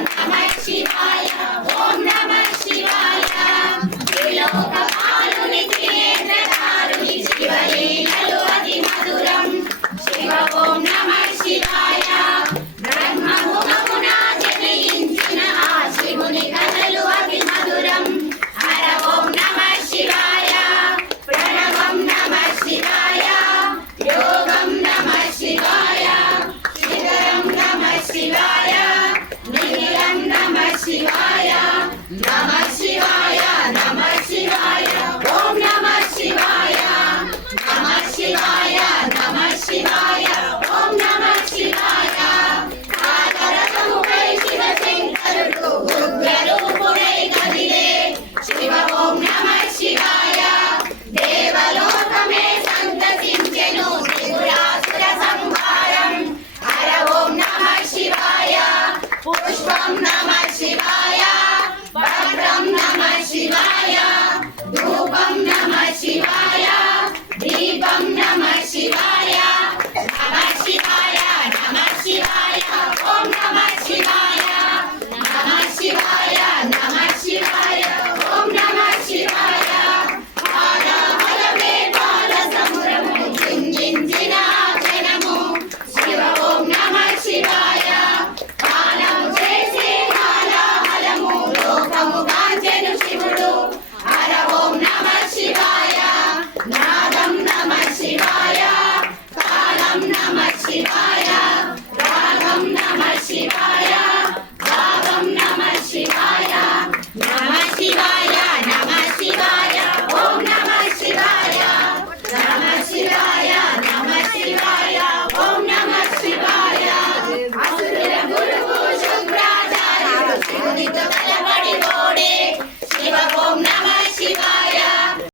నమః శివాయ ఓం నమః శివాయ త్రిలోకపాలుని త్రినేత్రధారుని శివలీలలు అతి మధురం శివ ఓం నమః శివాయ బ్రహ్మముఖమున జనించిన ఆ శివుని కథలు అతి మధురం హర ఓం నమః శివాయ ప్రణవం నమః శివాయ యోగం నమః శివాయ శివరం నమః శివాయ నిలయం నమః శివాయ నమః శివాయ నమః శివాయ ఓం నమః శివాయ నమః శివాయ నమః శివాయ ఓం నమః శివాయ కాలరథముపై శివశంకరుడు ఉగ్రరూపుడై కదిలే శివ ఓం నమః శివాయ దేవలోకమే సంతసించెను త్రిపురాసుర సంహారం హర ఓం నమః శివాయ పుష్పం నమః శివాయ భద్రం నమః శివాయ ధూపం నమః శివాయ దీపం నమః శివాయ నమః శివాయ నమః శివాయ ఓం నమః శివాయ నమః శివాయ నమః శివాయ ఓం నమః శివాయ హాలాహలమే బాల సముద్రము చింజించిన జనము శివ ఓం నమః శివాయ పానము చేసే హాలాహలము లోకము గాంచెను శివుడు హర ఓం నమః శివాయ నాదం నమః శివాయ కాలం నమః శివాయ రాగం నమః శివాయ భావం నమః శివాయ నమః శివాయ నమః శివాయ ఓం నమః శివాయ నమః శివాయ నమః శివాయ ఓం నమః శివాయ అసురుల గురువు శుక్రాచార్యుడు శివునితో